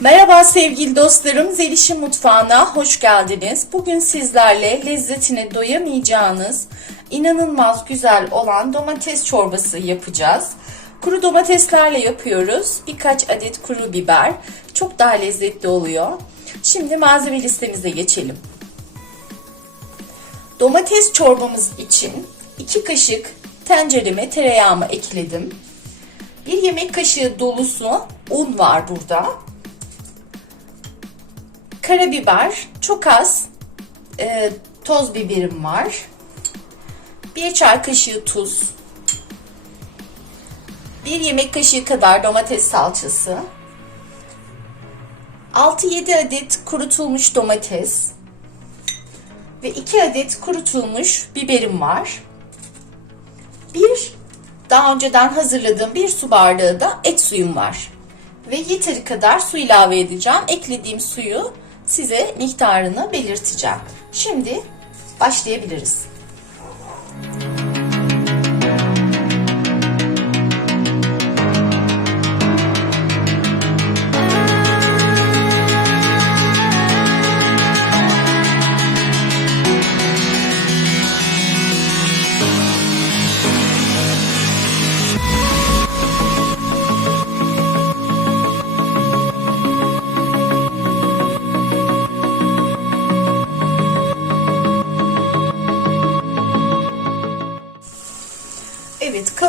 Merhaba sevgili dostlarım, Zeliş'in mutfağına hoş geldiniz. Bugün sizlerle lezzetine doyamayacağınız, inanılmaz güzel olan domates çorbası yapacağız. Kuru domateslerle yapıyoruz. Birkaç adet kuru biber. Çok daha lezzetli oluyor. Şimdi malzeme listemize geçelim. Domates çorbamız için 2 kaşık tencereme tereyağımı ekledim. 1 yemek kaşığı dolusu un var burada karabiber, çok az e, toz biberim var. Bir çay kaşığı tuz. Bir yemek kaşığı kadar domates salçası. 6-7 adet kurutulmuş domates. Ve 2 adet kurutulmuş biberim var. Bir daha önceden hazırladığım bir su bardağı da et suyum var. Ve yeteri kadar su ilave edeceğim. Eklediğim suyu size miktarını belirteceğim. Şimdi başlayabiliriz.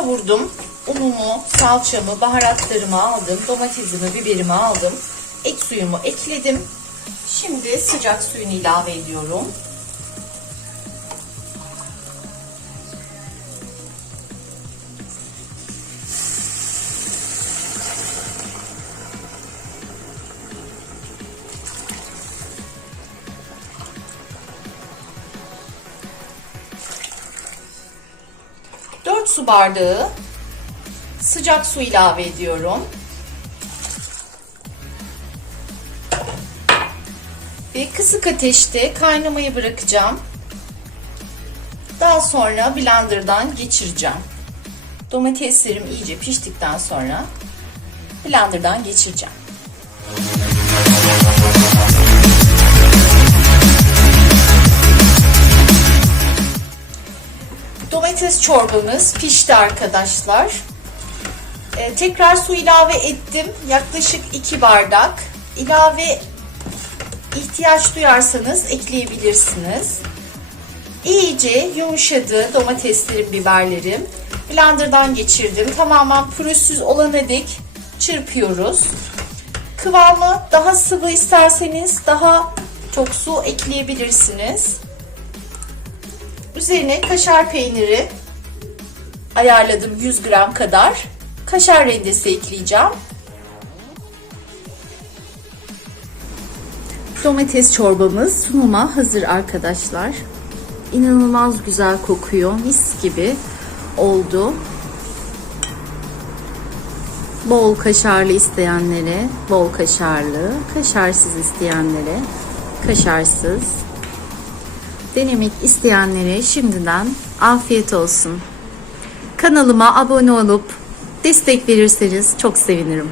Kavurdum. Unumu, salçamı, baharatlarımı aldım. Domatesimi, biberimi aldım. Et suyumu ekledim. Şimdi sıcak suyunu ilave ediyorum. Su bardağı sıcak su ilave ediyorum. Ve kısık ateşte kaynamayı bırakacağım. Daha sonra blenderdan geçireceğim. Domateslerim iyice piştikten sonra blenderdan geçireceğim. Domates çorbamız pişti arkadaşlar. Ee, tekrar su ilave ettim. Yaklaşık 2 bardak. İlave ihtiyaç duyarsanız ekleyebilirsiniz. İyice yumuşadı domateslerim, biberlerim. Blenderdan geçirdim. Tamamen pürüzsüz olana dek çırpıyoruz. Kıvamı daha sıvı isterseniz daha çok su ekleyebilirsiniz. Üzerine kaşar peyniri ayarladım 100 gram kadar. Kaşar rendesi ekleyeceğim. Domates çorbamız sunuma hazır arkadaşlar. İnanılmaz güzel kokuyor. Mis gibi oldu. Bol kaşarlı isteyenlere bol kaşarlı, kaşarsız isteyenlere kaşarsız. Denemek isteyenlere şimdiden afiyet olsun. Kanalıma abone olup destek verirseniz çok sevinirim.